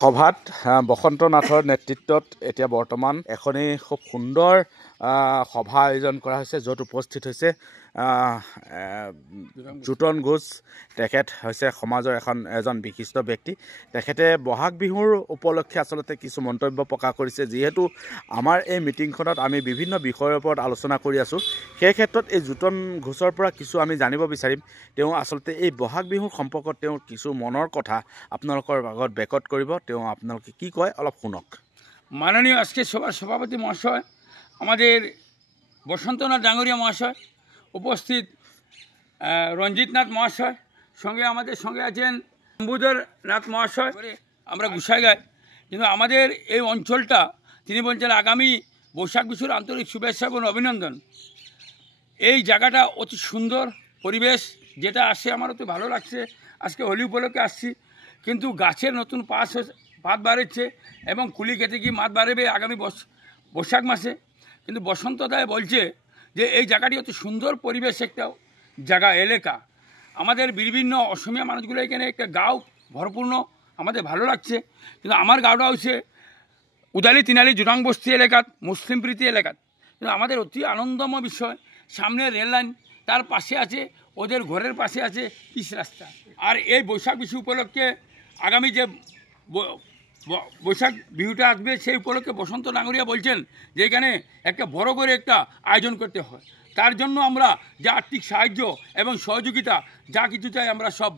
সভাত বসন্ত নাথৰ নেতৃত্বত এতিয়া বৰ্তমান এখনেই খুব সুন্দৰ সভা আয়োজন কৰা হৈছে, য'ত উপস্থিত হৈছে জোতন ঘোষ। তেখেত হৈছে সমাজৰ এজন বিশিষ্ট ব্যক্তি। তেখেতে বহাগ বিহুৰ উপলক্ষে আচলতে কিছু মন্তব্য প্ৰকাশ কৰিছে। যিহেতু আমাৰ এই মিটিংখনত আমি বিভিন্ন বিষয়ৰ ওপৰত আলোচনা কৰি আছোঁ, সেই ক্ষেত্ৰত এই জোতন ঘোষৰ পৰা কিছু আমি জানিব বিচাৰিম। তেওঁ আচলতে এই বহাগ বিহুৰ সম্পৰ্কত তেওঁৰ কিছু মনৰ কথা আপোনালোকৰ আগত বেকত কৰিব। তেওঁ আপোনালোকে কি কয় অলপ শুনক। মাননীয় আজকে সভার সভাপতি মহাশয়, আমাদের বসন্তনাথ ডাঙ্গরিয়া মহাশয়, উপস্থিত রঞ্জিত নাথ মহাশয়, সঙ্গে আমাদের সঙ্গে আছেন শম্ভুধর নাথ মহাশয়। আমরা গুসাইগাঁয়, কিন্তু আমাদের এই অঞ্চলটা তিনি বলছেন আগামী বৈশাখ বিশুর আন্তরিক শুভেচ্ছা এবং অভিনন্দন। এই জায়গাটা অতি সুন্দর পরিবেশ, যেটা আসে আমার অতি ভালো লাগছে। আজকে হোলি উপলক্ষে আসছি, কিন্তু গাছের নতুন পাত বাড়ছে এবং কুলি খেতে কি মাত বাড়বে আগামী বৈশাখ মাসে। কিন্তু বসন্ত দায় বলছে যে এই জায়গাটি অতি সুন্দর পরিবেশ, একটা জায়গা এলাকা। আমাদের বিভিন্ন অসমিয়া মানুষগুলো এখানে একটা গাঁও ভরপূর্ণ, আমাদের ভালো লাগছে। কিন্তু আমার গাঁওটা হচ্ছে উদালি তিনালি জুরাং বস্তি এলাকাত, মুসলিম প্রীতি এলাকাত। কিন্তু আমাদের অতি আনন্দময় বিষয়, সামনে রেল লাইন, তার পাশে আছে ওদের ঘরের পাশে আছে পিচ রাস্তা। আর এই বৈশাখ বিশু উপলক্ষে আগামী যে বৈশাখ বিহুটা আসবে, সেই উপলক্ষে বসন্ত ডাঙ্গরিয়া বলছেন যে এখানে একটা বড় করে একটা আয়োজন করতে হয়। তার জন্য আমরা যা আর্থিক সাহায্য এবং সহযোগিতা যা কিছু চাই আমরা সব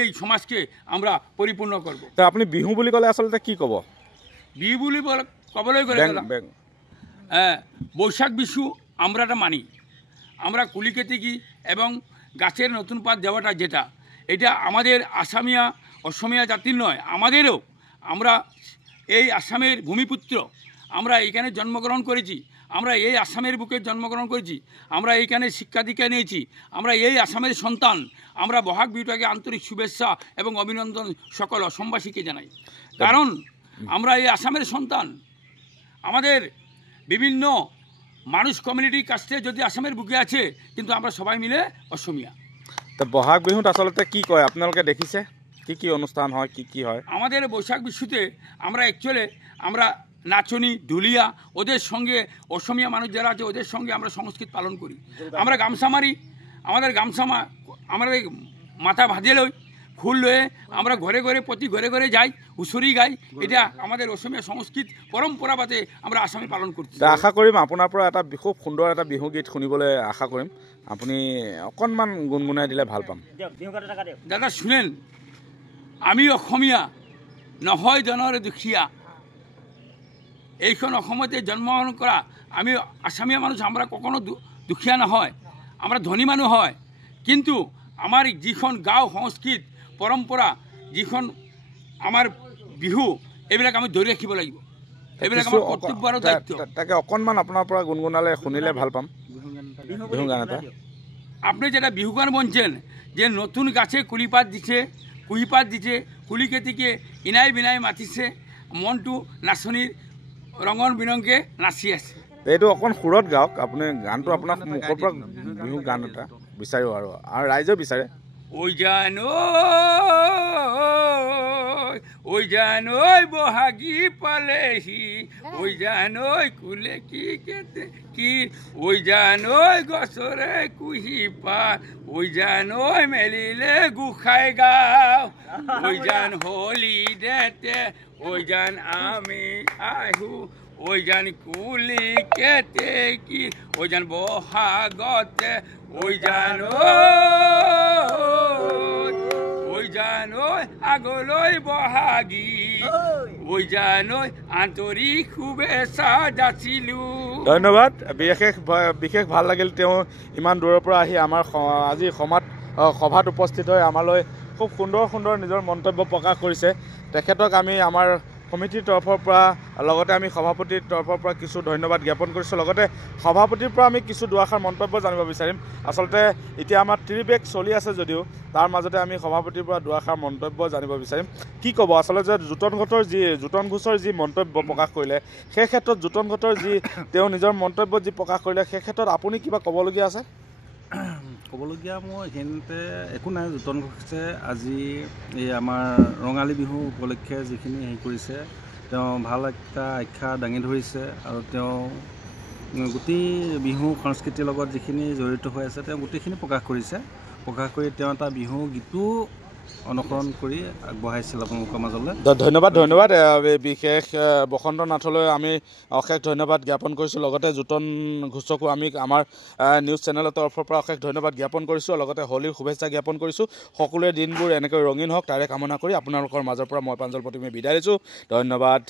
এই সমাজকে আমরা পরিপূর্ণ করব। তা আপনি বিহু বুলি ক'লে আচলতে কি ক'ব? বিহু বুলি ক'বলৈ গ'লে বৈশাখ বিশু আমরা এটা মানি। আমরা কুলি কেতেকি এবং গাছের নতুন পাত দেওয়াটা যেটা, এটা আমাদের অসমিয়া জাতির নয়, আমাদেরও। আমরা এই আসামের ভূমিপুত্র, আমরা এইখানে জন্মগ্রহণ করেছি, আমরা এই আসামের বুকে জন্মগ্রহণ করেছি, আমরা এইখানে শিক্ষা দীক্ষা নিয়েছি, আমরা এই আসামের সন্তান। আমরা বহাগ বিহুটাকে আন্তরিক শুভেচ্ছা এবং অভিনন্দন সকল অসমবাসীকে জানাই, কারণ আমরা এই আসামের সন্তান। আমাদের বিভিন্ন মানুষ কমিউনিটির কাছে যদি আসামের বুকে আছে, কিন্তু আমরা সবাই মিলে অসমিয়া। তো বহাগ বিহুত আচলতে কি কয় আপোনালোকে দেখিছে? কি কি অনুষ্ঠান হয়, কি কি হয়? আমাদের বৈশাখ বিশুতে আমরা অ্যাকচুয়ালি আমরা নাচনি ঢুলিয়া, ওদের সঙ্গে অসমিয়া মানুষ যারা আছে ওদের সঙ্গে আমরা সংস্কৃত পালন করি। আমরা গামছা মারি, আমাদের আমাদের মাথা ভাঁজে লই, ফুল লয়ে আমরা ঘরে ঘরে প্রতি ঘরে ঘরে যাই, হুঁচৰি গাই। এটা আমাদেৰ অসমীয়া সংস্কৃত পৰম্পৰাভাৱে আমৰা আসামে পালন কৰছি। আশা কৰিম আপোনাৰ পৰা এটা খুব সুন্দৰ এটা বিহু গীত শুনিবলৈ আশা কৰিম। আপুনি অকণমান গুণগুণাই দিলে ভাল পাম। দাদা শুনেন, আমি অসমীয়া নহয় জনৰে দুখীয়া। এইখন অসমতে জন্মগ্রহণ করা আমি আসামীয়া মানুষ, আমরা কখনো দুখীয়া নহয়, আমরা ধনী মানুষ হয়। কিন্তু আমার যিখন গাঁও সংস্কৃত পৰম্পৰা, যিখন আমাৰ বিহু, এইবিলাক আমি ধৰি ৰাখিব লাগিব। এইবিলাক আমাৰ কৰ্তব্য আৰু দায়িত্ব। তাকে অকণমান আপোনাৰ পৰা গুণগুণালে শুনিলে ভাল পাম বিহু গান এটা। আপনি যেটা বিহু গান বলছেন, যে নতুন গাছে কুলিপাত দিছে, কুহিপাত দিছে, কুলি কেতিকে ইনাই বিনাই মাতিছে, মনটো নাচনীৰ ৰঙৰ বিৰঙে নাচি আছে। এইটো অকণ সুৰত গাওক আপুনি গানটো, আপোনাৰ মুখৰ পৰা বিহু গান এটা বিচাৰিব আৰু ৰাইজেও বিচাৰে। ওই জানই বহাগী পালেহি, ওই জানই কুলে কি কেতে কি, ওই জানই গছরে কুহি পাত, ওই জানই মেলিলে গুখাই গাও, ওই জান হোলি দেতে, ওই জান আমি আহু, ওই জান কুলি কেতে কি, ওই জান বহাগতে, ওই জানই আগলৈ বহাগী, ওই জানই আন্তরিক শুভেচ্ছা যাচিলো। ধন্যবাদ। বিশেষ ভাল লাগিল তেওঁ ইমান দূৰৰ পৰা আহি আমাৰ আজি সভাত উপস্থিত হৈ আমালৈ খুব সুন্দৰ সুন্দৰ নিজৰ মন্তব্য প্ৰকাশ কৰিছে। তেখেতক আমি আমাৰ সমিতিৰ তৰফৰ পৰা, লগতে আমি সভাপতিৰ তৰফৰ পৰা কিছু ধন্যবাদ জ্ঞাপন কৰিছোঁ। লগতে সভাপতিৰ পৰা আমি কিছু দুআষাৰ মন্তব্য জানিব বিচাৰিম। আচলতে এতিয়া আমাৰ ত্ৰিবেগ চলি আছে যদিও তাৰ মাজতে আমি সভাপতিৰ পৰা দুআষাৰ মন্তব্য জানিব বিচাৰিম। কি ক'ব আচলতে জোতন ঘোষৰ যি মন্তব্য প্ৰকাশ কৰিলে, সেই ক্ষেত্ৰত জোতন ঘোষৰ যি তেওঁ নিজৰ মন্তব্য যি প্ৰকাশ কৰিলে, সেই ক্ষেত্ৰত আপুনি কিবা ক'বলগীয়া আছে? ক'বলগীয়া মোৰ এইখিনিতে একো নাই। যোতন ঘোষে আজি এই আমাৰ ৰঙালী বিহু উপলক্ষে যিখিনি হেৰি কৰিছে, তেওঁ ভাল এটা আখ্যা দাঙি ধৰিছে আৰু তেওঁ গোটেই বিহু সংস্কৃতিৰ লগত যিখিনি জড়িত হৈ আছে তেওঁ গোটেইখিনি প্ৰকাশ কৰিছে। প্ৰকাশ কৰি তেওঁ এটা বিহু গীতো অনুসৰণ কৰি আগবঢ়াইছিল আপোনালোকৰ মাজলৈ। ধন্যবাদ বিশেষ বসন্ত নাথলৈ আমি অশেষ ধন্যবাদ জ্ঞাপন কৰিছোঁ। লগতে যোতন ঘোষকো আমি আমাৰ নিউজ চেনেলৰ তৰফৰ পৰা অশেষ ধন্যবাদ জ্ঞাপন কৰিছোঁ। লগতে হোলীৰ শুভেচ্ছা জ্ঞাপন কৰিছোঁ। সকলোৰে দিনবোৰ এনেকৈ ৰঙীন হওক তাৰে কামনা কৰি আপোনালোকৰ মাজৰ পৰা মই প্ৰাঞ্জল প্ৰতিমে বিদায় দিছোঁ। ধন্যবাদ।